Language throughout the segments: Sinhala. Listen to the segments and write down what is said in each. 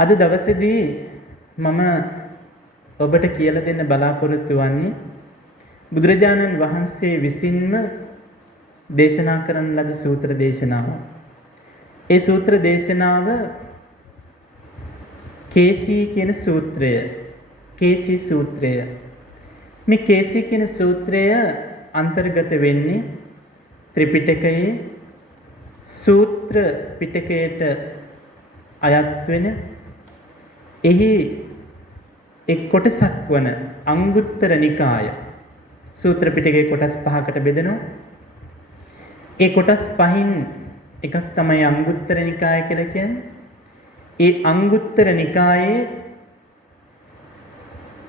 අද දවසේදී මම ඔබට කියලා දෙන්න බලාපොරොත්තු වන්නේ බුදුරජාණන් වහන්සේ විසින්ම දේශනා කරන ලද සූත්‍ර දේශනාව. ඒ සූත්‍ර දේශනාව කේසී කියන සූත්‍රය. කේසී සූත්‍රය. මේ කේසී කියන සූත්‍රය අන්තර්ගත වෙන්නේ ත්‍රිපිටකයේ සූත්‍ර පිටකයට අයත් වෙන එහි එක් කොටසක් වන අංගුත්තර නිකාය. සූත්‍ර පිටකයේ කොටස් 5කට බෙදෙනවා. ඒ කොටස් 5න් එකක් තමයි අංගුත්තර නිකාය කියලා කියන්නේ. ඒ අංගුත්තර නිකායේ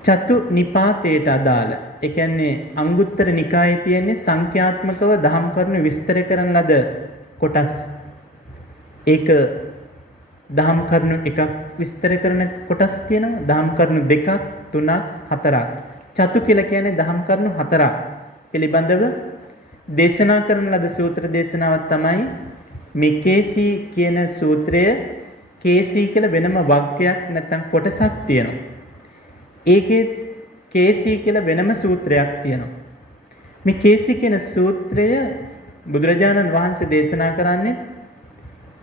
චතු නිපාතයට අදාළ. ඒ කියන්නේ අංගුත්තර නිකායේ තියෙන්නේ සංඛ්‍යාත්මකව දහම් කරුණු විස්තර කරන ලද කොටස්. ඒක දහම් කරුණු එකක් විස්තර කරන කොටස් තියෙනවා. දහම් කරුණු දෙකක්, තුනක්, හතරක්. චතු කියලා කියන්නේ දහම් කරුණු හතරක් පිළිබඳව දේශනා කරන ලද සූත්‍ර දේශනාවක් තමයි මේ කේසී කියන සූත්‍රය. කේසී කියලා වෙනම වාක්‍යයක් නැත්නම් කොටසක් තියෙනවා. ඒකේ කේසී කියලා වෙනම සූත්‍රයක් තියෙනවා. මේ කේසී කියන සූත්‍රය බුදුරජාණන් වහන්සේ දේශනා කරන්නේ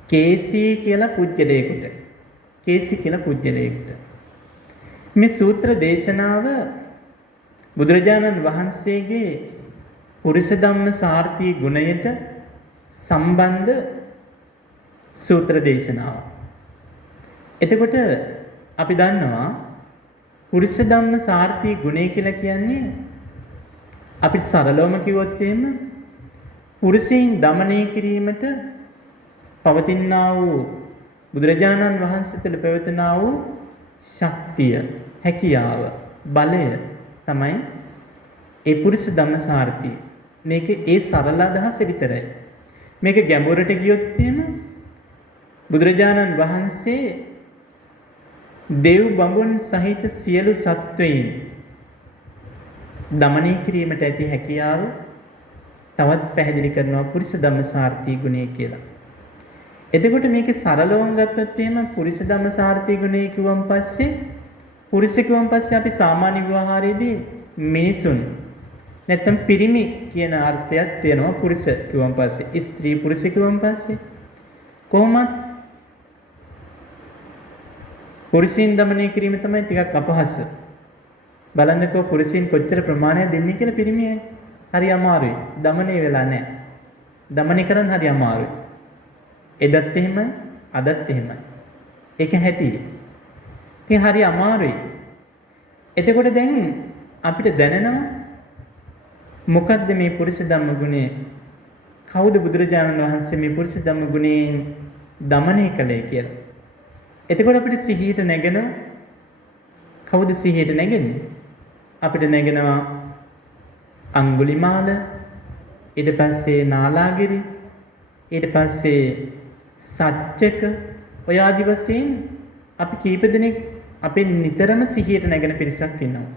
කේසී කියලා පුජ්‍යලයකට. කේසී කියලා පුජ්‍යලයකට. මේ සූත්‍ර දේශනාව බුදුරජාණන් වහන්සේගේ පුරිස ධම්ම සාර්ථී ගුණයට සම්බන්ධ සූත්‍ර දේශනාව. එතකොට අපි දන්නවා පුරිස ධම්ම සාර්ථී ගුණය කියලා කියන්නේ අපි සරලවම කිව්වොත් එහෙම පුරුෂයන් দমনය කිරීමට පවතිනා වූ බුදුරජාණන් වහන්සේ තුළ පැවතුනා වූ ශක්තිය, හැකියාව, බලය තමයි ඒ පුරුෂ ධම්මසාරති. මේක ඒ සරල අදහස විතරයි. මේක ගැඹුරට ගියොත් එහෙම බුදුරජාණන් වහන්සේ දේව් බඹුන් සහිත සියලු සත්වයින් দমনය කිරීමට ඇති හැකියාව තවත් පැහැදිලි කරනවා පුරිස ධම්මසාර්ථී ගුණය කියලා. එතකොට මේකේ සරලවම ගත්තොත් එහෙම පුරිස ධම්මසාර්ථී ගුණය කිව්වන් පස්සේ පුරිස කිව්වන් පස්සේ අපි සාමාන්‍ය ව්‍යවහාරයේදී මිනිසුන් නැත්නම් පිරිමි කියන අර්ථයක් තියෙනවා පුරිස කිව්වන් පස්සේ. ස්ත්‍රී පුරිස කිව්වන් පස්සේ කොහොමත් පුරිසින් দমনය කිරීම තමයි ටිකක් අපහසු. බලන්නකෝ පුරිසින් කොච්චර ප්‍රමාණයක් දෙන්නේ කියලා පිරිමියේ. හරි අමාරුයි. দমনය වෙලා නැහැ. দমনය කරන්න හරි අමාරුයි. එදත් එහෙමයි, අදත් එහෙමයි. ඒක හැටි. ඉතින් හරි අමාරුයි. එතකොට දැන් අපිට දැනෙනවා මොකද්ද මේ පුරිස ධම්ම ගුණය? කවුද බුදුරජාණන් වහන්සේ මේ පුරිස ධම්ම ගුණයෙන් দমনය කළේ කියලා? එතකොට අපිට සිහියට නැගෙනවා. කවුද සිහියට නැගෙන්නේ? අපිට නැගෙනවා අඟුලිමාල, ඊට පස්සේ නාලාගිරි, ඊට පස්සේ සච්චක, ඔය ආදි වශයෙන් අපි කීප දෙනෙක් අපේ නිතරම සිහියට නැගෙන පිරිසක් ඉන්නවා.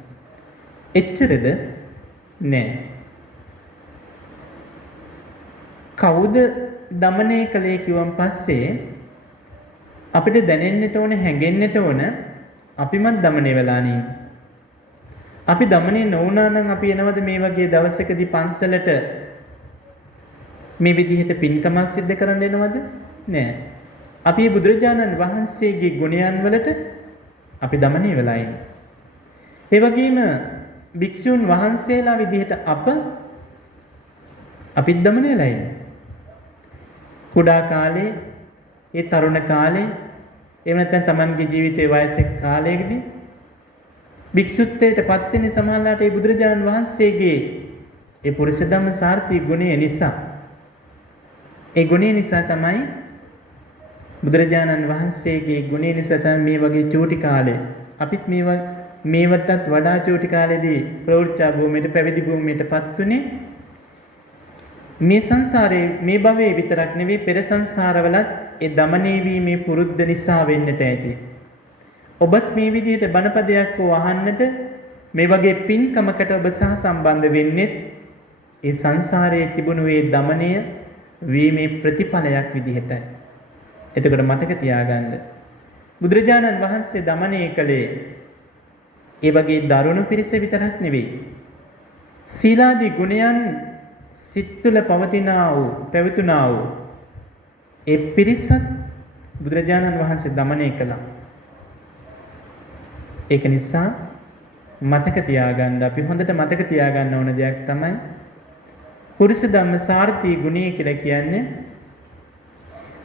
එච්චරද? නෑ. කවුද দমনය කළේ කිව්වන් පස්සේ අපිට දැනෙන්නට ඕන, හැඟෙන්නට ඕන අපිමත් দমনය වෙලා නේ. අපි দমনය නොවුනා නම් අපි එනවද මේ වගේ දවසකදී පන්සලට මේ විදිහට පින්කමක් සිද්ධ කරන්න එනවද? නෑ. අපි බුදුරජාණන් වහන්සේගේ ගුණයන් වලට අපි দমনය වෙලා ඉන්නේ. ඒ වගේම භික්ෂුන් වහන්සේලා විදිහට අපිත් দমনය වෙලා ඉන්නේ. කුඩා කාලේ, ඒ තරුණ කාලේ, එහෙම නැත්නම් Tamanගේ ජීවිතයේ වයසක කාලයකදී භික්ෂුත්වයට පත් වෙන සමාජලාට ඒ බුදුරජාණන් වහන්සේගේ ඒ පුරිස ධම්ම සාර්ථී ගුණය නිසා, ඒ ගුණය නිසා තමයි බුදුරජාණන් වහන්සේගේ ගුණය නිසා තමයි මේ වගේ චූටි කාලේ අපිත් මේවටත් වඩා චූටි කාලෙදී ප්‍රවෘත්ති භූමියට, පැවිදි භූමියටපත් උනේ. මේ සංසාරේ මේ භවයේ විතරක් නෙවෙයි පෙර සංසාරවලත් ඒ দমনය වීමේ පුරුද්ද නිසා වෙන්නට ඇති. ඔබත් මේ විදිහට බණපදයක් හෝ අහන්නට මේ වගේ පින්කමකට ඔබ සහ සම්බන්ධ වෙන්නේ ඒ සංසාරයේ තිබුණු ඒ দমনය වීමේ ප්‍රතිඵලයක් විදිහටයි. එතකොට මතක තියාගන්න බුදුරජාණන් වහන්සේ දමනය කළේ ඒ වගේ දරුණු පිරිස විතරක් නෙවෙයි. සීලාදී ගුණයන් සිත් තුළ පවතිනා වූ පැවතුනා වූ ඒ පිරිසත් බුදුරජාණන් වහන්සේ දමනය කළා. ඒක නිසා මතක තියාගන්න අපි හොඳට මතක තියාගන්න ඕන දෙයක් තමයි පුරුෂ ධම්ම සාර්ථී ගුණය කියලා කියන්නේ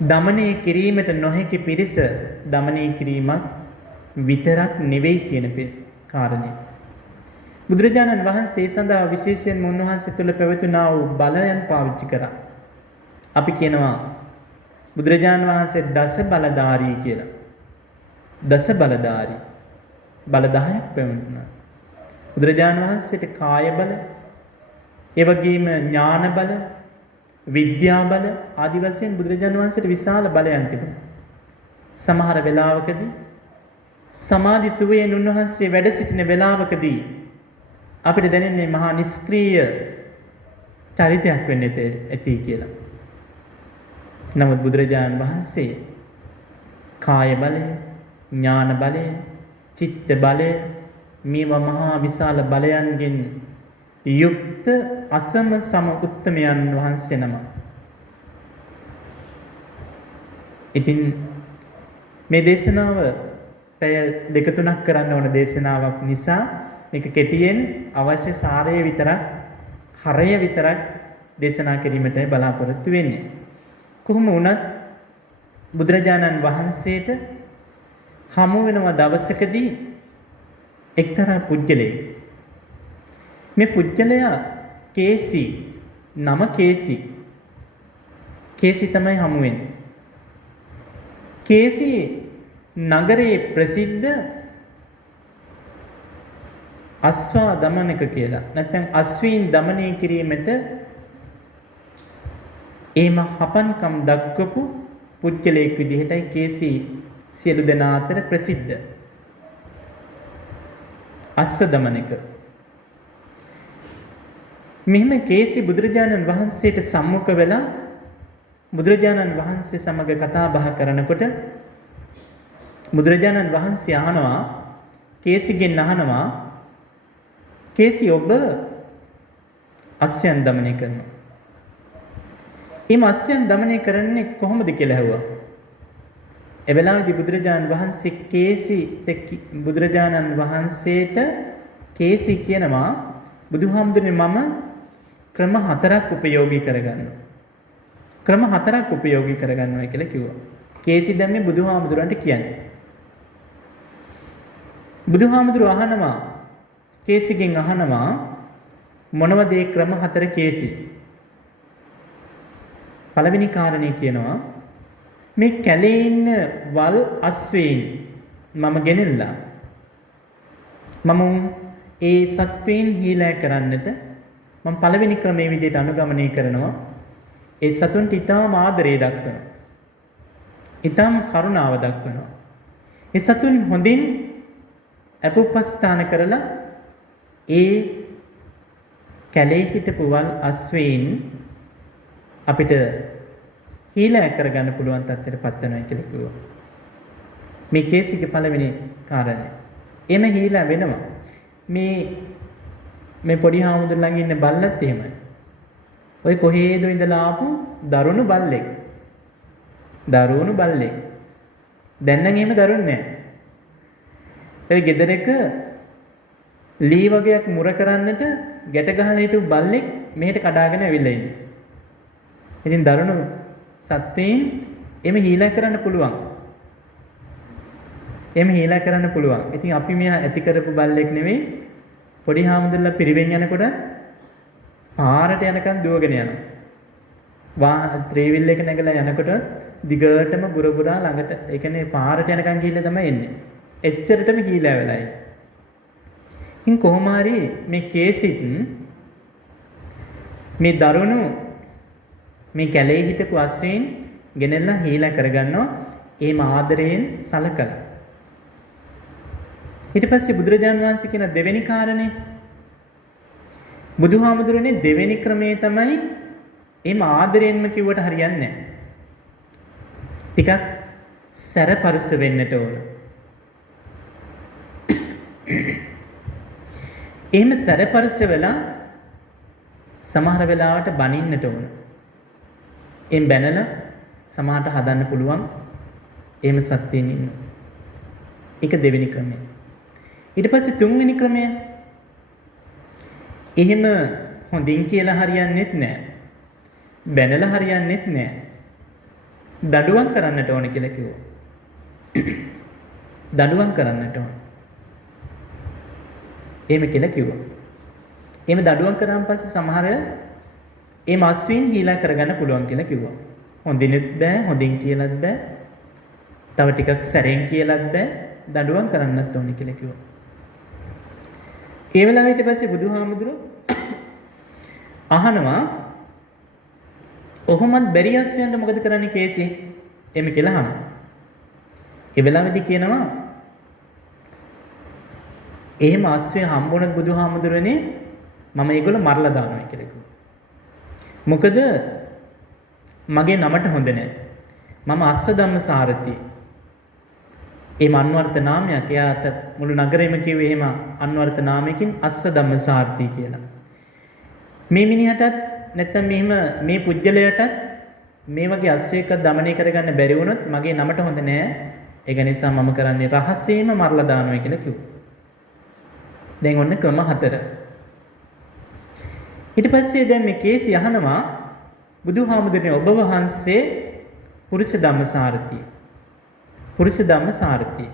දමනය කිරීමට නොහැකි පිරිස දමනය කිරීමක් විතරක් නෙවෙයි කියන කාරණය. බුදුරජාණන් වහන්සේ සඳහා විශේෂයෙන්ම උන්වහන්සේ තුළ පැවතුනා වූ බලයන් පාවිච්චි කරා. අපි කියනවා බුදුරජාණන් වහන්සේ දස බලධාරී කියලා. දස බලධාරී බල 10ක් පැවතුනා. බුදුරජාණන් වහන්සේට කාය බල, ඒ වගේම ඥාන බල, විද්‍යා බල ආදි වශයෙන් බුදුරජාණන් වහන්සේට විශාල බලයන් තිබුණා. සමහර වෙලාවකදී සමාධි සුවයෙන් උන්වහන්සේ වැඩ සිටින වෙලාවකදී අපිට දැනෙන්නේ මහා නිෂ්ක්‍රීය චරිතයක් වෙන්න ඇති කියලා. නමුත් බුදුරජාණන් වහන්සේ කාය බලය, ඥාන බලය, චිත්ත බලය මේවා මහා විශාල බලයන්ගෙන් යුක්ත අසම සම උත්තමයන් වහන්සේ නම. ඉතින් මේ දේශනාව පැය 2-3ක් කරන්න ඕන දේශනාවක් නිසා මේක කෙටියෙන් අවශ්‍ය සාරය විතරක් හරය විතරක් දේශනා කිරීමට බලාපොරොත්තු වෙන්නේ. කොහොම වුණත් බුදුරජාණන් වහන්සේට හමු වෙනව දවසකදී එක්තරා පුජ්‍යලෙක්. මේ පුජ්‍යලයා කේසි නම කේසි. කේසි තමයි හමු වෙන්නේ. කේසි නගරයේ ප්‍රසිද්ධ අස්වා දමනක කියලා. නැත්නම් අස්වීන් දමනය කිරීමට ඒම හපන්කම් දක්වපු පුජ්‍යලෙක් විදිහටයි කේසි සියලු දෙනා අතර ප්‍රසිද්ධ. අස්ව දමනක. මෙහිම කේසි බුදුරජාණන් වහන්සේට සම්මුඛ වෙලා බුදුරජාණන් වහන්සේ සමග කතා බහ කරනකොට බුදුරජාණන් වහන්සේ අහනවා කේසිගෙන් අහනවා කේසි ඔබ අස්වැයන් දමනය කරනවා. එම අස්වැයන් දමනය කරන්නේ කොහොමද කියලා ඇහුවා. ඒ වෙලාවේදී බුදුරජාණන් වහන්සේ බුදුරජාණන් වහන්සේට කේසි කියනවා බුදුහාමුදුරනේ මම ක්‍රම 4ක් උපයෝගී කරගන්නවා. ක්‍රම 4ක් උපයෝගී කරගන්නවා කියලා කිව්වා. කේසි දැන් මේ බුදුහාමුදුරන්ට කියන්නේ. බුදුහාමුදුරුවෝ අහනවා කේසිගෙන් අහනවා මොනවද ඒ ක්‍රම 4 කේසි? පළවෙනි කාරණේ කියනවා මේ කැලේ ඉන්න වල් අස්වැයින් මම ගෙනෙල්ලා මම ඒ සත්වයින් හීලෑ කරන්නට මම පළවෙනි ක්‍රමයේ විදිහට අනුගමනය කරනවා. ඒ සතුන්ට ඊටාම ආදරය දක්වනවා. ඊටාම කරුණාව දක්වනවා. ඒ සතුන් හොඳින් අපුපස්ථාන කරලා ඒ කැලේ හිටපු වල් අස්වැයින් අපිට හීලෑ කරගන්න පුළුවන් තත්ත්වයට පත් වෙනවා කියලා කිව්වා. මේ කේසිගේ පළවෙනි කාරණය. එම හීලෑ වෙනවා. මේ පොඩි හාමුදුර ළඟ ඉන්න බල්ලත් එහෙමයි. ඔය කොහේද ඉඳලා ආපු දරුණු බල්ලෙක්. දරුණු බල්ලෙක්. දැන් නම් එහෙම දරුණු නෑ. ඒ ගෙදරක ලී වගේක් මුර කරන්නට ගැට ගහලා හිටපු බල්ලෙක් මෙහෙට කඩාගෙන ඇවිල්ලා ඉන්නේ. ඉතින් දරුණු සත්ත්වයින් එමෙ හීලා කරන්න පුළුවන්. එමෙ හීලා කරන්න පුළුවන්. ඉතින් අපි මෙහා ඇති කරපු බල්ලෙක් නෙවෙයි පොඩි හාමුදුරුවෝ පිරිවෙන් යනකොට පාරට යනකන් දුවගෙන යනවා. ත්‍රිවිල් එක නැගලා යනකොට දිගටම බුරබුරා ළඟට ඒ කියන්නේ පාරට යනකන් ගිහිල්ලා තමයි එන්නේ. එච්චරටම හීලා වෙලා ඉන්නේ. ඉතින් කොහොම හරි මේ කේසිත් මේ දරුණු මේ කැලේ හිටපු අස්වැයින් ගෙනල්ලා හීලා කරගන්නවා. ඒම ආදරයෙන් සලකලා. ඊට පස්සේ බුදුරජාණන් වහන්සේ කියන දෙවෙනි කාරණේ බුදුහාමුදුරනේ දෙවෙනි ක්‍රමේ තමයි ඒම ආදරයෙන්ම කිව්වට හරියන්නේ නැහැ. ටිකක් සැරපරුස වෙන්නට ඕන. එහෙම සැරපරුස වෙලා සමහර වෙලාවට බනින්නට ඕන. එම් බැනලා සමහරට හදන්න පුළුවන් එහෙම සත්‍යයෙන් ඉන්න. ඒක දෙවෙනි ක්‍රමය. ඊට පස්සේ තුන්වෙනි ක්‍රමය එහෙම හොඳින් කියලා හරියන්නේත් නැහැ. බැනලා හරියන්නේත් නැහැ. දඬුවම් කරන්නට ඕන කියලා කිව්වා. දඬුවම් කරන්නට ඕන. එහෙම කියලා කිව්වා. එහෙම දඬුවම් කරාන් පස්සේ සමහර ඒ මාස්වීන් හීලා කරගන්න පුළුවන් කියලා කිව්වා. හොඳිනුත් බෑ, හොඳින් කියලාත් බෑ. තව ටිකක් සැරෙන් කියලාත් බෑ. දඬුවම් කරන්නත් ඕන කියලා කිව්වා. ඒ වෙලාවට පස්සේ බුදුහාමුදුරුවෝ අහනවා ඔහොමත් බැරි අස්වැයන්ට මොකද කරන්නේ කේසි? එමෙ කියලා අහනවා. ඒ වෙලාවේදී කියනවා එහෙම අස්වැය හම්බුනොත් බුදුහාමුදුරනේ මම ඒගොල්ලෝ මරලා දානවා කියලා කිව්වා. මොකද මගේ නමට හොඳ නැහැ. මම අස්වැදම්ම සාරති. ඒ අන්වර්ථ නාමයක්. එයාට මුළු නගරෙම කිව්වේ එහෙම අන්වර්ථ නාමයකින් අස්වැදම්ම සාරති කියලා. මේ මිනිහටත් නැත්තම් මෙහිම මේ පුජ්‍යලයටත් මේ වගේ අස්වැයක দমনය කරගන්න බැරි වුණොත් මගේ නමට හොඳ නෑ. ඒක නිසා මම කරන්නේ රහසේම මරලා දානවා කියලා කිව්වා. දැන් ඔන්න ක්‍රම 4. ඊට පස්සේ දැන් මේ කේසි අහනවා බුදුහාමුදුරනේ ඔබ වහන්සේ පුරුෂ ධම්මසාරති. පුරුෂ ධම්මසාරති.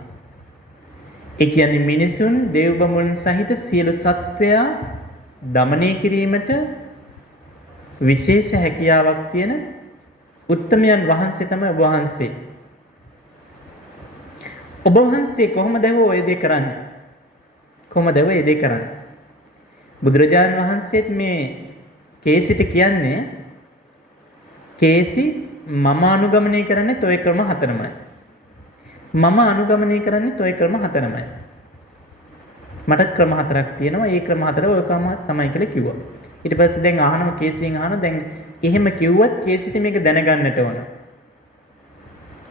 ඒ කියන්නේ මිනිසුන් දේව බමුණන් සහිත සියලු සත්වයා দমনය කිරීමට විශේෂ හැකියාවක් තියෙන උත්තමයන් වහන්සේ තමයි ඔබ වහන්සේ. ඔබ වහන්සේ කොහොමද ඔය දේ කරන්නේ? කොහොමද ඔය දේ කරන්නේ? බුදුරජාණන් වහන්සේත් මේ කේසිට කියන්නේ කේසි මම අනුගමනය කරන්නේ toy ක්‍රම 4මයි. මම අනුගමනය කරන්නේ toy ක්‍රම 4මයි. මටත් ක්‍රම 4ක් තියෙනවා. ඒ ක්‍රම 4 ඔය ක්‍රම තමයි කියලා කිව්වා. ඊට පස්සේ දැන් අහනවා කේසියෙන් අහනවා දැන් එහෙම කිව්වත් කේසිට මේක දැනගන්නට ඕන.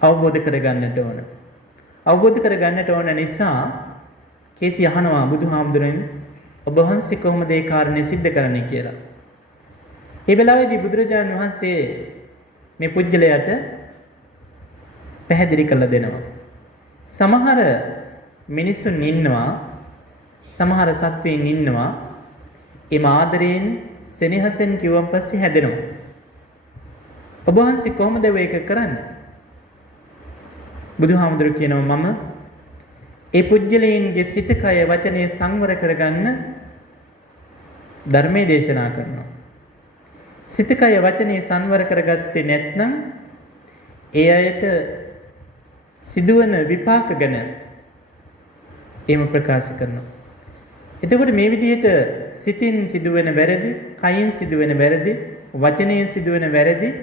අවබෝධ කරගන්නට ඕන. අවබෝධ කරගන්නට ඕන නිසා කේසි අහනවා බුදුහාමුදුරන් ඔබ වහන්සේ කොහොමද ඒ කාරණේ සිද්ධ කරන්නේ කියලා. ඒ වෙලාවේදී බුදුරජාණන් වහන්සේ මේ පුජ්‍යලයට පැහැදිලි කරලා දෙනවා. සමහර මිනිසුන් ඉන්නවා සමහර සත්වයන් ඉන්නවා ඒ ආදරයෙන් සෙනෙහසෙන් කිව්වන් පස්සේ හැදෙනවා. ඔබ වහන්සේ කොහොමද මේක කරන්නේ? බුදුහාමුදුරුවෝ කියනවා මම ඒ පුජ්‍යලයන්ගේ සිත කය වචනේ සංවර කරගන්න ධර්මයේ දේශනා කරනවා. සිත කය වචනේ සංවර කරගත්තේ නැත්නම් ඒ අයට සිදුවන විපාක ගැන එහෙම ප්‍රකාශ කරනවා. එතකොට මේ විදිහට සිතින් සිදුවෙන වැරදි, කයින් සිදුවෙන වැරදි, වචනයෙන් සිදුවෙන වැරදි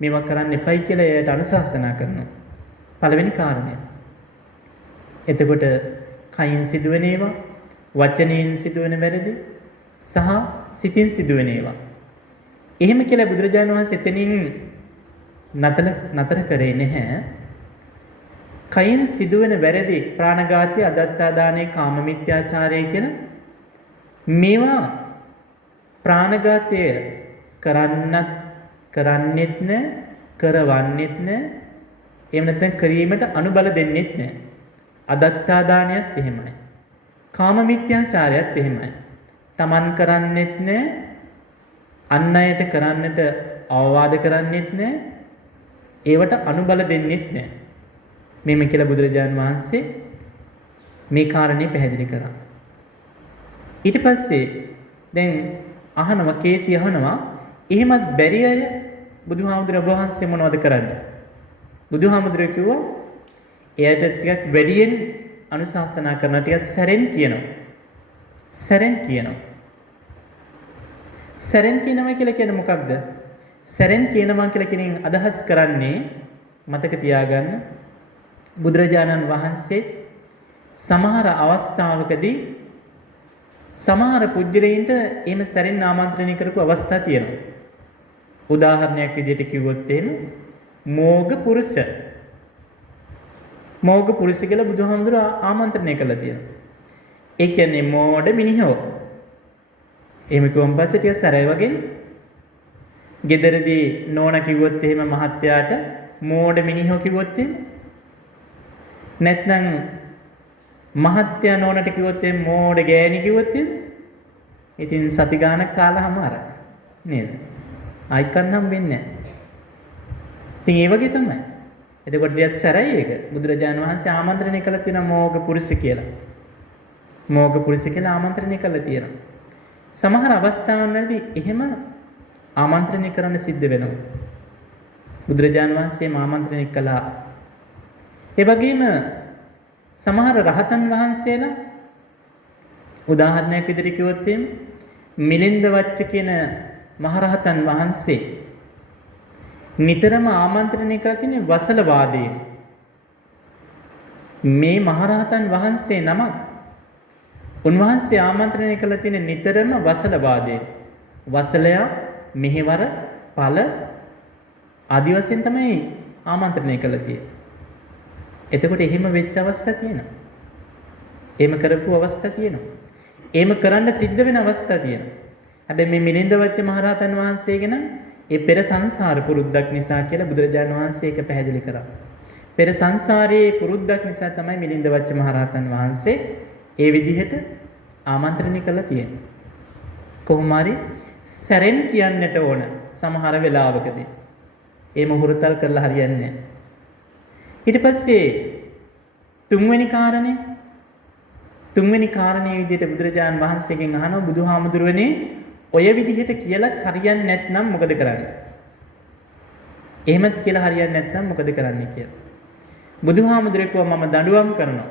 මේවා කරන්න එපයි කියලා එයාට අනුශාසනා කරනවා. පළවෙනි කාරණය. එතකොට කයින් සිදුවෙන ඒවා, වචනයෙන් සිදුවෙන වැරදි සහ සිතින් සිදුවෙන ඒවා. එහෙම කියලා බුදුරජාණන් වහන්සේ එතනින් නතර කරේ නැහැ. කයින් සිදුවෙන වැරදි ප්‍රාණඝාතය, අදත්තාදානය, කාම මිත්‍යාචාරය කියන මේවා ප්‍රාණඝාතය කරන්නෙත් නැහැ, කරවන්නෙත් නැහැ. එහෙම නැත්නම් කිරීමට අනුබල දෙන්නෙත් නැහැ. අදත්තාදානයත් එහෙමයි. කාම මිත්‍යාචාරයත් එහෙමයි. Taman කරන්නෙත් නැහැ, අන් අයට කරන්නට අවවාද කරන්නෙත් නැහැ. ඒවට අනුබල දෙන්නෙත් නැහැ. මෙන්න කියලා බුදුරජාණන් වහන්සේ මේ කාරණේ පැහැදිලි කරා. ඊට පස්සේ දැන් අහනවා කේසි අහනවා එහෙමත් බැරි අය බුදුහාමුදුරුවෝ වහන්සේ මොනවද කරන්නේ? බුදුහාමුදුරුවෝ කිව්වා එයාට ටිකක් වැඩියෙන් අනුශාසනා කරනවා, ටිකක් සැරෙන් කියනවා. සැරෙන් කියනවා. සැරෙන් කියනවා කියලා කියන්නේ මොකක්ද? සැරෙන් කියනවා කියලා කියමින් අදහස් කරන්නේ මතක තියාගන්න බුදුරජාණන් වහන්සේ සමහර අවස්ථාවකදී සමහර පුජ්‍යලයින්ට එහෙම සැරින් ආමන්ත්‍රණය කරපු අවස්ථා තියෙනවා. උදාහරණයක් විදිහට කිව්වොත් එහෙම මෝග පුරුෂ. මෝග පුරුෂ කියලා බුදුහාමුදුරුවෝ ආමන්ත්‍රණය කළා තියෙනවා. ඒ කියන්නේ මෝඩ මිනිහෝ. එහෙම කිව්වන් පස්සේ ටික සැරයි වගේ. ගෙදරදී නෝනා කිව්වොත් එහෙම මහත්තයාට මෝඩ මිනිහෝ කිව්වොත් එහෙම. නැත්නම් මහත්තයා නෝනට කිව්වොත් එහෙම මෝඩ ගෑණි කිව්වොත් එහෙම. ඉතින් සති ගානක් කාලාම අර නේද? අයිකන් හම්බෙන්නේ නැහැ. ඉතින් ඒ වගේ තමයි. එතකොට ටික සැරයි ඒක. බුදුරජාණන් වහන්සේ ආමන්ත්‍රණය කළා තියෙනවා මෝග පුරුෂ කියලා. මෝග පුරුෂ කියලා ආමන්ත්‍රණය කළා තියෙනවා. සමහර අවස්ථාවන්වලදී එහෙම ආමන්ත්‍රණය කරන්න සිද්ධ වෙනවා. බුදුරජාණන් වහන්සේ ආමන්ත්‍රණය කළා. ඒ වගේම සමහර රහතන් වහන්සේලා උදාහරණයක් විදිහට කිව්වොත් එහෙම මිලින්ද වච්ච කියන මහරහතන් වහන්සේ නිතරම ආමන්ත්‍රණය කරලා තියෙන වසල වාදයෙන්. මේ මහරහතන් වහන්සේ නමක් උන්වහන්සේ ආමන්ත්‍රණය කළා තියෙන නිතරම වසල වාදයෙන්. වසලය මෙහෙවර ඵල ආදි වශයෙන් තමයි ආමන්ත්‍රණය කළා තියෙන්නේ. එතකොට එහෙම වෙච්ච අවස්ථා තියෙනවා. එහෙම කරපු අවස්ථා තියෙනවා. එහෙම කරන්න සිද්ධ වෙන අවස්ථා තියෙනවා. හැබැයි මේ මිලින්ද වච්ච මහරහතන් වහන්සේ ගැන ඒ පෙර සංසාර පුරුද්දක් නිසා කියලා බුදුරජාණන් වහන්සේ ඒක පැහැදිලි කරා. පෙර සංසාරයේ පුරුද්දක් නිසා තමයි මිලින්ද වච්ච මහරහතන් වහන්සේ ඒ විදිහට ආමන්ත්‍රණය කළා තියෙන්නේ. කොහොම හරි සැරෙන් කියන්නට ඕන සමහර වෙලාවකදී. ඒ මොහොරතල් කරලා හරියන්නේ නැහැ. ඊට පස්සේ තුන්වෙනි කාරණේ විදිහට බුදුරජාණන් වහන්සේගෙන් අහනවා බුදුහාමුදුරුවනේ ඔය විදිහට කියලත් හරියන්නේ නැත්නම් මොකද කරන්නේ? එහෙමත් කියලා හරියන්නේ නැත්නම් මොකද කරන්නේ කියලා. බුදුහාමුදුරුවෝ කිව්වා මම දඬුවම් කරනවා.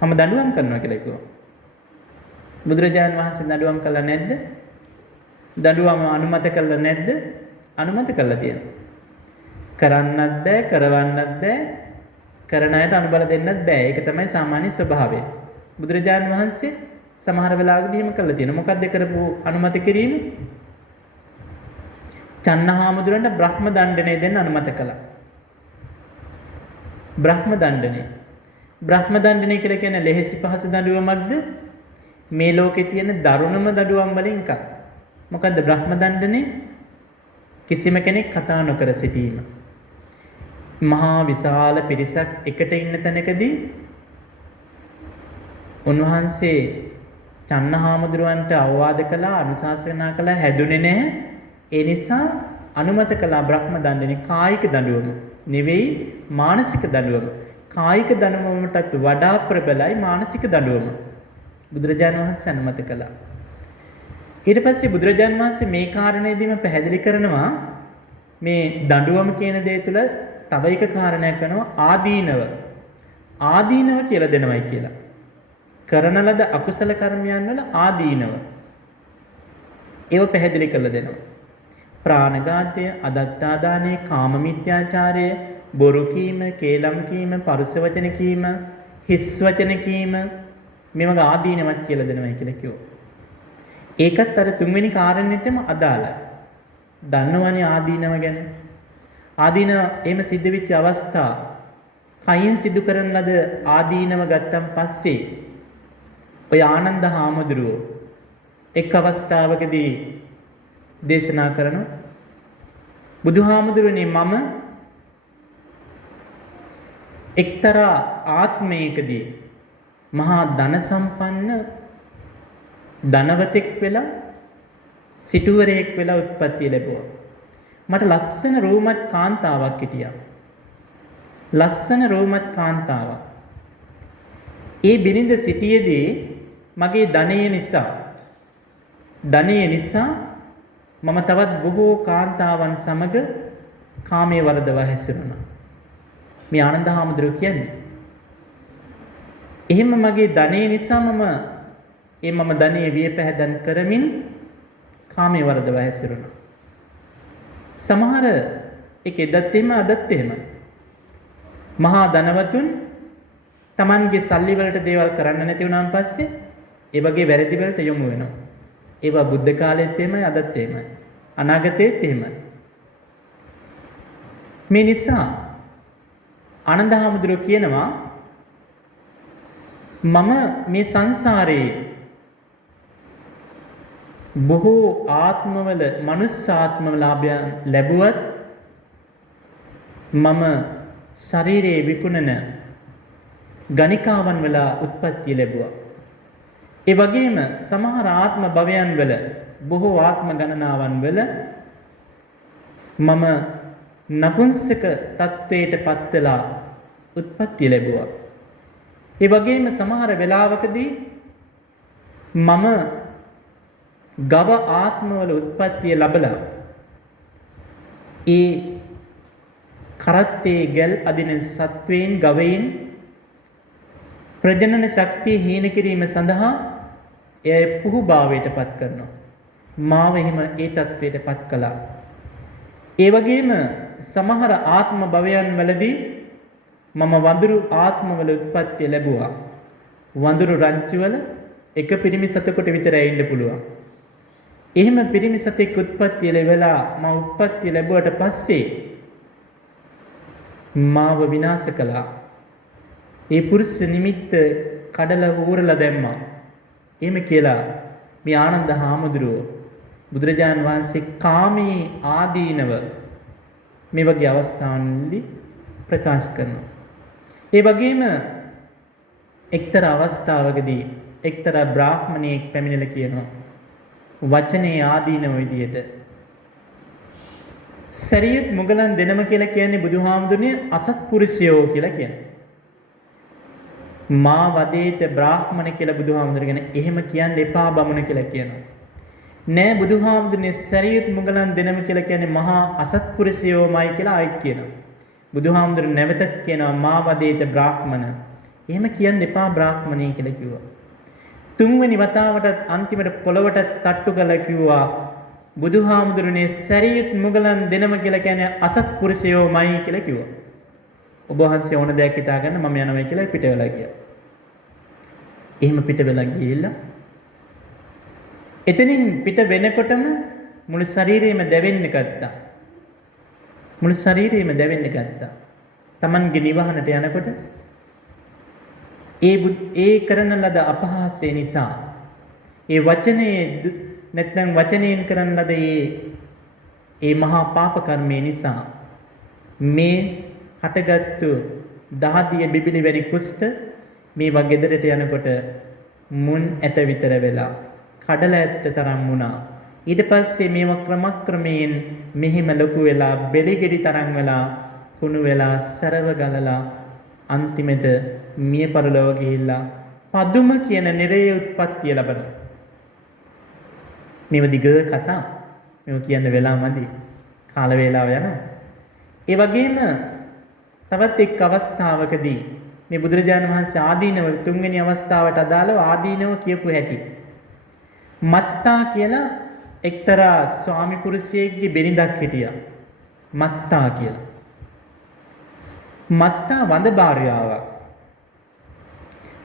මම දඬුවම් කරනවා කියලා කිව්වා. බුදුරජාණන් වහන්සේ දඬුවම් කළා නැද්ද? දඬුවම අනුමත කළා නැද්ද? අනුමත කළා තියෙනවා. කරන්නත් බෑ, කරවන්නත් බෑ, කරන අයට අනුබල දෙන්නත් බෑ. ඒක තමයි සාමාන්‍ය ස්වභාවය. බුදුරජාණන් වහන්සේ සමහර වෙලාවකදී එහෙම කළා තියෙනවා. මොකක්ද කරපු අනුමත කිරීම? චන්නහාමුදුරන්ට බ්‍රහ්ම දණ්ඩනය දෙන්න අනුමත කළා. බ්‍රහ්ම දණ්ඩනය. බ්‍රහ්ම දණ්ඩනය කියලා කියන්නේ ලෙහෙසි පහසු දඬුවමක්ද? මේ ලෝකේ තියෙන දරුණම දඬුවම් වලින් එකක්. මොකද්ද බ්‍රහ්ම දණ්ඩනය? කිසිම කෙනෙක් කතා නොකර සිටීම. මහා විශාල පිරිසක් එකට ඉන්න තැනකදී උන්වහන්සේ චන්නහාමුදුරුවන්ට අවවාද කළා, අනුශාසනා කළා, හැදුනේ නැහැ. ඒ නිසා අනුමත කළා බ්‍රහ්ම දණ්ඩනය. කායික දඬුවම නෙවෙයි මානසික දඬුවම. කායික දඬුවමටත් වඩා ප්‍රබලයි මානසික දඬුවම. බුදුරජාණන් වහන්සේ අනුමත කළා. ඊට පස්සේ බුදුරජාණන් වහන්සේ මේ කාරණේදීම පැහැදිලි කරනවා මේ දඬුවම කියන දේ තුළ තව එක කාරණයක් වෙනවා ආදීනව. ආදීනව කියලා දෙනවයි කියලා. කරන ලද අකුසල කර්මයන් වල ආදීනව. ඒව පැහැදිලි කරලා දෙනවා. ප්‍රාණඝාතය, අදත්තාදානය, කාම මිත්‍යාචාරය, බොරු කීම, කේලම් කීම, පරුස වචන කීම, හිස් වචන කීම මේවගේ ආදීනවත් කියලා දෙනවයි කියලා කිව්වා. ඒකත් අර තුන්වෙනි කාරණෙටම අදාළයි. දන්නවනේ ආදීනව ගැන. ආදීනව එහෙම සිද්ධ වෙච්ච අවස්ථා කයින් සිදු කරන ලද ආදීනව ගත්තන් පස්සේ ඔය ආනන්ද හාමුදුරුවෝ එක් අවස්ථාවකදී දේශනා කරන බුදුහාමුදුරනේ මම එක්තරා ආත්මයකදී මහා ධන සම්පන්න ධනවතෙක් වෙලා සිටුවරයෙක් වෙලා උත්පත්ති ලැබුවා. මට ලස්සන රූමත් කාන්තාවක් හිටියා. ලස්සන රූමත් කාන්තාවක්. ඒ බිරිඳ සිටියේදී මගේ ධනය නිසා මම තවත් බොහෝ කාන්තාවන් සමග කාමයේ වරදවා හැසිරුණා. මේ ආනන්ද හාමුදුරුවෝ කියන්නේ. එහෙම මගේ ධනය නිසා මම ධනය වියපැහැදන් කරමින් කාමයේ වරදවා හැසිරුණා. සමහර එක එදත් එහෙම අදත් එහෙම. මහා ධනවතුන් Tamanගේ සල්ලි වලට දේවල් කරන්න නැති වුණාන් පස්සේ ඒ වගේ වැරදි වලට යොමු වෙනවා. ඒවා බුද්ධ කාලෙත් එහෙමයි අදත් එහෙමයි. අනාගතේත් එහෙමයි. මේ නිසා ආනන්ද හාමුදුරුවෝ කියනවා මම මේ සංසාරේ බොහෝ ආත්මවල මනුස්ස ආත්මවල ලාභයන් ලැබුවත් මම ශරීරයේ විකුණන ගණිකාවන් වල උත්පත්ති ලැබුවා. ඒ වගේම සමහර ආත්ම භවයන් වල බොහෝ ආත්ම ගණනාවන් වල මම නපුංසක තත්වයට පත් වෙලා උත්පත්ති ලැබුවා. ඒ වගේම සමහර වෙලාවකදී මම ගව ආත්මවල උත්පත්තිය ලැබලා ඒ කරත්තේ ගල් අදින සත්වයින් ගවයින් ප්‍රජනන ශක්තිය හීන කිරීම සඳහා එය පුහු භාවයට පත් කරනවා. මාව එහෙම ඒ තත්වයට පත් කළා. ඒ වගේම සමහර ආත්ම භවයන් වලදී මම වඳුරු ආත්මවල උත්පත්ති ලැබුවා. වඳුරු රංචුවල එක පිරිමි සතෙකුට විතරයි ඉන්න පුළුවන්. එහෙම පිරිමි සතෙක් උත්පත්ති ලැබලා මම උත්පත්ති ලැබුවට පස්සේ මාව විනාශ කළා. ඒ පුරුෂ නිමිත්ත කඩලා ඌරලා දැම්මා. එහෙම කියලා මේ ආනන්ද හාමුදුරුවෝ බුදුරජාන් වහන්සේ කාමී ආදීනව මේ වගේ අවස්ථාවන්දී ප්‍රකාශ කරනවා. ඒ වගේම එක්තරා අවස්ථාවකදී එක්තරා බ්‍රාහ්මණයෙක් පැමිණිලා කියනවා වචනේ ආදීනව විදියට සරියුත් මුගලන් දෙනම කියලා කියන්නේ බුදුහාමුදුරනේ අසත්පුරුෂයෝ කියලා කියනවා. මා වදේත බ්‍රාහ්මණ කියලා බුදුහාමුදුරගෙන එහෙම කියන්න එපා බමුණ කියලා කියනවා. නෑ බුදුහාමුදුරනේ සරියුත් මුගලන් දෙනම කියලා කියන්නේ මහා අසත්පුරුෂයෝමයි කියලා ආයෙත් කියනවා. බුදුහාමුදුර නැවතත් කියනවා මා වදේත බ්‍රාහ්මණ. එහෙම කියන්න එපා බ්‍රාහ්මණේ කියලා කිව්වා. තුන්වෙනි වතාවටත් අන්තිමට පොළවට තට්ටු කළා කිව්වා බුදුහාමුදුරනේ සරියුත් මුගලන් දෙනම කියලා කියන්නේ අසත්පුරුෂයෝමයි කියලා කිව්වා. ඔබ වහන්සේ ඕන දෙයක් හිතාගන්න මම යනවා කියලා පිට වෙලා ගියා. එහෙම පිට වෙලා ගිහිල්ලා එතනින් පිට වෙනකොටම මුළු ශරීරයම දැවෙන්න ගත්තා. මුළු ශරීරයම දැවෙන්න ගත්තා. Tamange නිවහනට යනකොට ඒ කරන ලද අපහාසය නිසා ඒ වචනේ නැත්නම් වචනයෙන් කරන ලද ඒ මහා පාප කර්මය නිසා මේ හටගත්තු දහදිය බිබිලි වැනි කුෂ්ඨ මේවා ගෙදරට යනකොට මුන් ඇට විතර වෙලා කඩලා ඇත්ත තරම් වුණා. ඊට පස්සේ මේවා ක්‍රමක්‍රමයෙන් මෙහිම ලොකු වෙලා බෙලිගෙඩි තරම් වෙලා කුණු වෙලා සරව ගලලා අන්තිමට මිය පරලොව ගිහිල්ලා පදුම කියන නිරයේ උත්පත්තිය ලබනවා. මේව දිග කතා. මේව කියන්න වෙලා මදි. කාල වේලාව යනවා. ඒ වගේම තවත් එක් අවස්ථාවකදී මේ බුදුරජාණන් වහන්සේ ආදීනව තුන්වෙනි අවස්ථාවට අදාළව ආදීනව කියපු හැටි. මත්තා කියලා එක්තරා ස්වාමි පුරුෂයෙක්ගේ බෙරිඳක් හිටියා. මත්තා කියලා. මත්තා වඳ භාර්යාවක්.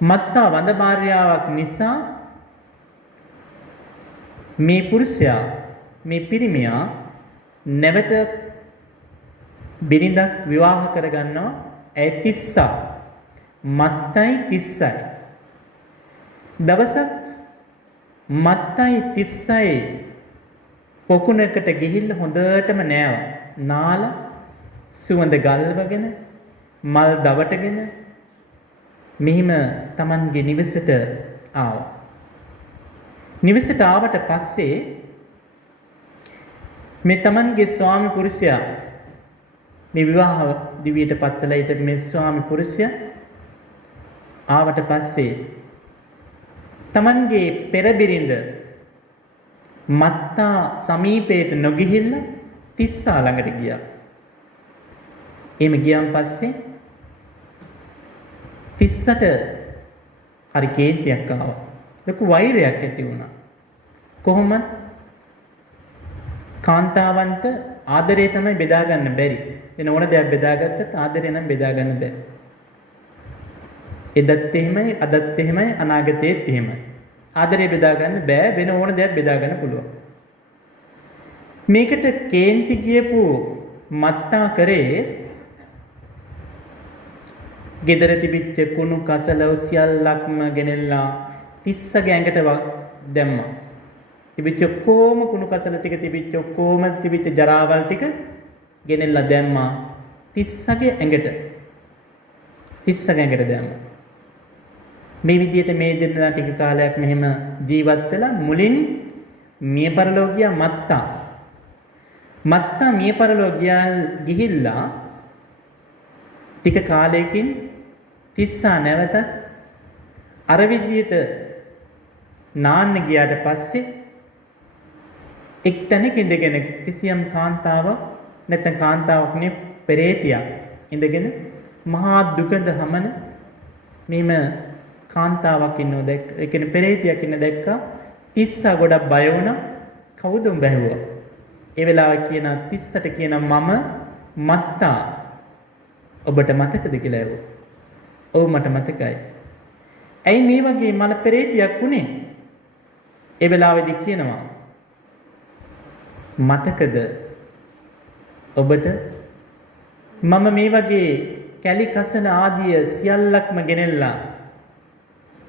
මත්තා වඳ භාර්යාවක් නිසා මේ පුරුෂයා මේ පිරිමියා නැවත බිරිඳක් විවාහ කරගන්නවා. ඇය තිස්සා. මත්තයි තිස්සයි. දවසක් මත්තයි තිස්සයි පොකුණකට ගිහිල්ලා හොඳටම නෑවා. නාලා සුවඳ ගල්වගෙන මල් දවටගෙන මෙහිම Tamange නිවසට ආවා. නිවසට ආවට පස්සේ මේ Tamange ස්වාමි පුරුෂයා මේ විවාහ දිවියට පත්වලා ඊට මේ ස්වාමි පුරුෂයා ආවට පස්සේ Tamange පෙර බිරිඳ මත්තා සමීපයට නොගිහිල්ලා තිස්සා ළඟට ගියා. එහෙම ගියන් පස්සේ තිස්සට හරි කේන්තියක් ආවා. ලොකු වෛරයක් ඇති වුණා. කොහොමද? කාන්තාවන්ට ආදරේ තමයි බෙදා ගන්න බැරි. වෙන ඕන දෙයක් බෙදාගත්තත් ආදරේ නම් බෙදා ගන්න බැහැ. එදත් එහෙමයි, අදත් එහෙමයි, අනාගතයේත් එහෙමයි. ආදරේ බෙදා ගන්න බෑ. වෙන ඕන දෙයක් බෙදා ගන්න පුළුවන්. මේකට කේන්ති කියපු මත්තා කරේ ගෙදර තිබිච්ච කුණු කසල සියල්ලක්ම ගෙනෙල්ලා තිස්සගේ ඇඟට දැම්මා. තිබිච්ච කොම කුණු කසල ටික තිබිච්ච කොම තිබිච්ච ජරාවල් ටික ගෙනෙල්ලා දැම්මා තිස්සගේ ඇඟට. තිස්සගේ ඇඟට දැම්මා. මේ විදිහට මේ දෙන්නා ටික කාලයක් මෙහෙම ජීවත් වෙලා මුලින් මිය පරලෝකියා මත්තා මිය පරලෝකියා ගිහිල්ලා ටික කාලයකින් තිස්සා නැවත අර විදියට නාන්න ගියාට පස්සේ එක් තැනක ඉඳගෙන කිසියම් කාන්තාවක් නැත්නම් කාන්තාවක් නේ පෙරේතියක් ඉඳගෙන මහා දුකඳ හමන මෙහෙම කාන්තාවක් ඉන්නව දැක්ක. ඒ කියන්නේ පෙරේතියක් ඉන්න දැක්කා. තිස්සා ගොඩක් බය වුණා. කවුද උඹ ඇහුවා? ඒ වෙලාවේ කියන තිස්සට කියන මම මත්තා. ඔබට මතකද කියලා ඇහුවා. ඔව් මට මතකයි. ඇයි මේ වගේ මල පෙරේතියක් උනේ? ඒ වෙලාවේදී කියනවා මතකද ඔබට මම මේ වගේ කැලි කසන ආදිය සියල්ලක්ම ගෙනෙල්ලා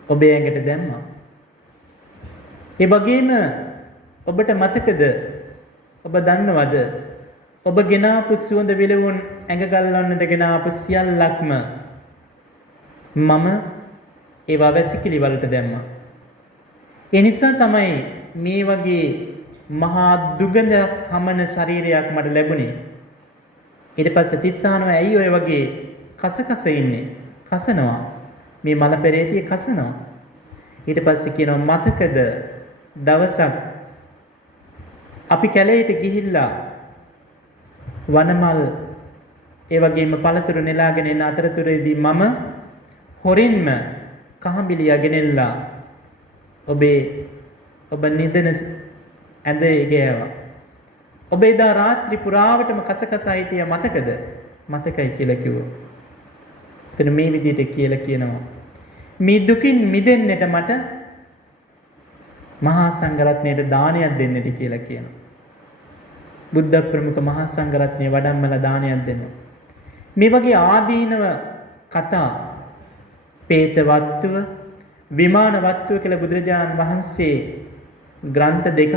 ඔබේ ඇඟට දැම්මා. ඒ වගේම ඔබට මතකද ඔබ දන්නවද ඔබ ගෙනාපු සුවඳ විලවුන් ඇඟ ගල්වන්නට ගෙනාපු සියල්ලක්ම මම ඒවා වැසිකිලි වලට දැම්මා. ඒ නිසා තමයි මේ වගේ මහා දුගඳ හමන ශරීරයක් මට ලැබුණේ. ඊට පස්සේ තිස්සානවා ඇයි ඔය වගේ කස ඉන්නේ? කසනවා. මේ මල පෙරේතිය කසනවා. ඊට පස්සේ කියනවා මතකද දවසක් අපි කැලේට ගිහිල්ලා වනමල් ඒ වගේම පළතුරු නෙලාගෙන එන අතරතුරේදී මම හොරින්ම කහඹිලිය ගෙනෙල්ලා ඔබ නිදන ඇඳේ ගෑවා. ඔබ එදා රාත්‍රී පුරාවටම කසකසා හිටිය මතකද? මතකයි කියලා කිව්වා. එතන මේ විදිහට කියලා කියනවා. මේ දුකින් මිදෙන්නට මට මහා සංඝරත්නයට දානයක් දෙන්නට කියලා කියනවා. බුද්ධ ප්‍රමුඛ මහා සංඝරත්නය වඩම්මලා දානයක් දෙනවා. මේ වගේ ආදීනව කතා පේත වත්තුව විමාන වත්තුව කියලා බුදුරජාණන් වහන්සේ ග්‍රන්ථ දෙකක්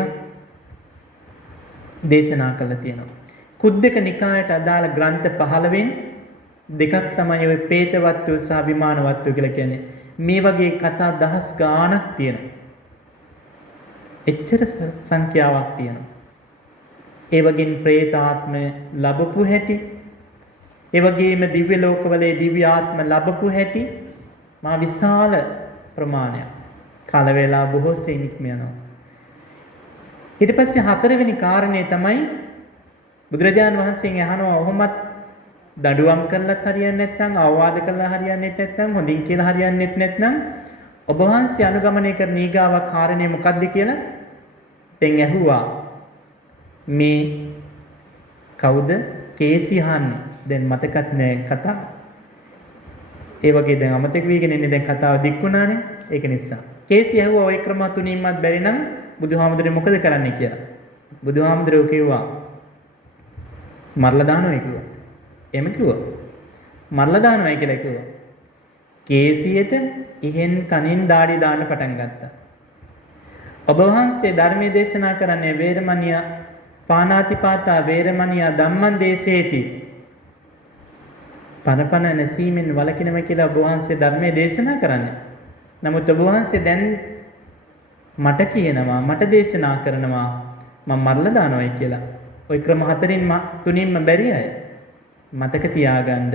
දේශනා කළා තියෙනවා. කුද්දක නිකායට අදාළ ග්‍රන්ථ 15න් දෙකක් තමයි ওই පේත වත්තුව සහ විමාන වත්තුව කියලා කියන්නේ. මේ වගේ කතා දහස් ගාණක් තියෙනවා. එච්චර සංඛ්‍යාවක් තියෙනවා. ඒ වගේම പ്രേතාත්මය ලැබපු හැටි, ඒ වගේම දිව්‍ය ලෝකවලේ දිව්‍ය ආත්ම ලැබපු හැටි මා විශාල ප්‍රමාණයක්. කාල වේලා බොහෝ සෙයින් යනවා. ඊට පස්සේ හතරවෙනි කාරණේ තමයි බුදුරජාණන් වහන්සේගෙන් අහනවා ඔහොමත් දඩුවම් කළත් හරියන්නේ නැත්නම් අවවාද කළා හරියන්නේ නැත්නම් හොඳින් කියලා හරියන්නේ නැත්නම් ඔබ වහන්සේ අනුගමනය කරන ඊගාව කාරණේ මොකක්ද කියලා දැන් ඇහුවා. මේ කවුද කේසි අහන්නේ? දැන් මතකත් නෑ කතාව. ඒ වගේ දැන් අමතක වීගෙන ඉන්නේ දැන් කතාව දික් වුණානේ. ඒක නිසා කේසි ඇහුවා ওই ක්‍රම තුනින්වත් බැරි නම් බුදුහාමුදුරේ මොකද කරන්නේ කියලා. බුදුහාමුදුරේ කිව්වා මරලා දානවා කිව්වා. එහෙම කිව්වා. මරලා දානවා කියලා කිව්වා. කේසියට ඉහෙන් කනින් දාඩි දාන්න පටන් ගත්තා. ඔබ වහන්සේ ධර්මයේ දේශනා කරන්නේ වේරමණිය පානාතිපාතා වේරමණිය ධම්මං දේශේති. පනපන නැසීමෙන් වළකිනව කියලා ඔබ වහන්සේ ධර්මයේ දේශනා කරන්නේ. නමුත් ඔබ වහන්සේ දැන් මට කියනවා මට දේශනා කරනවා මම මරලා දානවායි කියලා. ওই ක්‍රම හතරින් තුනින්ම බැරි අය මතක තියාගන්න.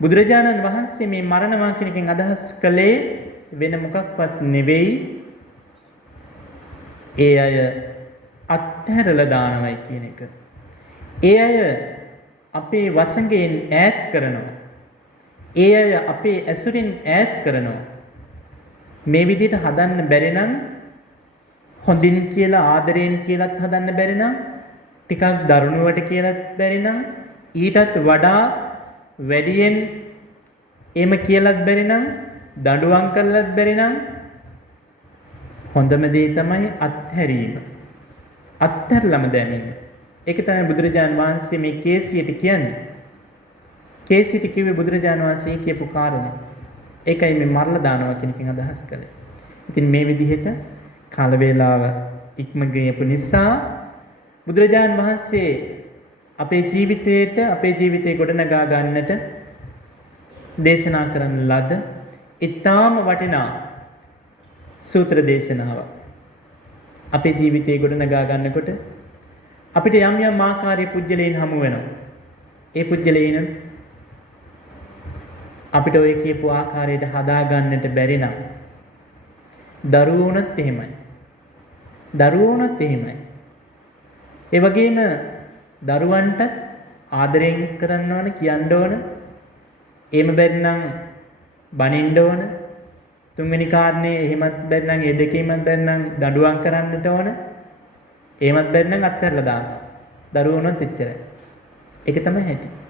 බුදුරජාණන් වහන්සේ මේ මරණවා කියන එකෙන් අදහස් කළේ වෙන මොකක්වත් නෙවෙයි. ඒ අය අත්හැරලා දානවයි කියන එක. ඒ අය අපේ වසඟයෙන් ඈත් කරනවා. ඒ අය අපේ ඇසුරින් ඈත් කරනවා. මේ විදිහට හදන්න බැරි නම් හොඳින් කියලා ආදරයෙන් කියලාත් හදන්න බැරි නම් ටිකක් දරුණුවට කියලාත් බැරි නම් ඊටත් වඩා වැඩියෙන් එහෙම කියලාත් බැරි නම් දඬුවම් කරලාත් බැරි නම් හොඳම දේ තමයි අත්හැරීම. අත්හැරලම දැමීම. ඒක තමයි බුදුරජාන් වහන්සේ මේ කේසියට කියන්නේ. කේසිට කිව්වේ බුදුරජාණන් වහන්සේ කියපු කාරණේ. ඒකයි මේ මරලා දානවා කියන එකෙන් අදහස් කළේ. ඉතින් මේ විදිහට කාල වේලාව ඉක්ම ගියපු නිසා බුදුරජාණන් වහන්සේ අපේ ජීවිතේ ගොඩනගා ගන්නට දේශනා කරන ලද ඊටාම වටිනා සූත්‍ර දේශනාවක්. අපේ ජීවිතේ ගොඩනගා ගන්නකොට අපිට යම් යම් ආකාරයේ පුජ්‍යලයන් හමු වෙනවා. ඒ පුජ්‍යලයන් අපිට ඔය කියපු ආකාරයට හදා ගන්නට බැරි නම් දරුවෝනත් එහෙමයි. ඒ වගේම දරුවන්ට ආදරයෙන් කරන්න ඕන, කියන්න ඕන. එහෙම බැරි නම් බනින්න ඕන. තුන්වෙනි කාරණේ එහෙමත් බැරි නම් ඒ දෙකේමත් බැරි නම් දඬුවම් කරන්නට ඕන. එහෙමත් බැරි නම් අත්හැරලා දානවා. දරුවෝනත් එච්චරයි. ඒක තමයි හැටි.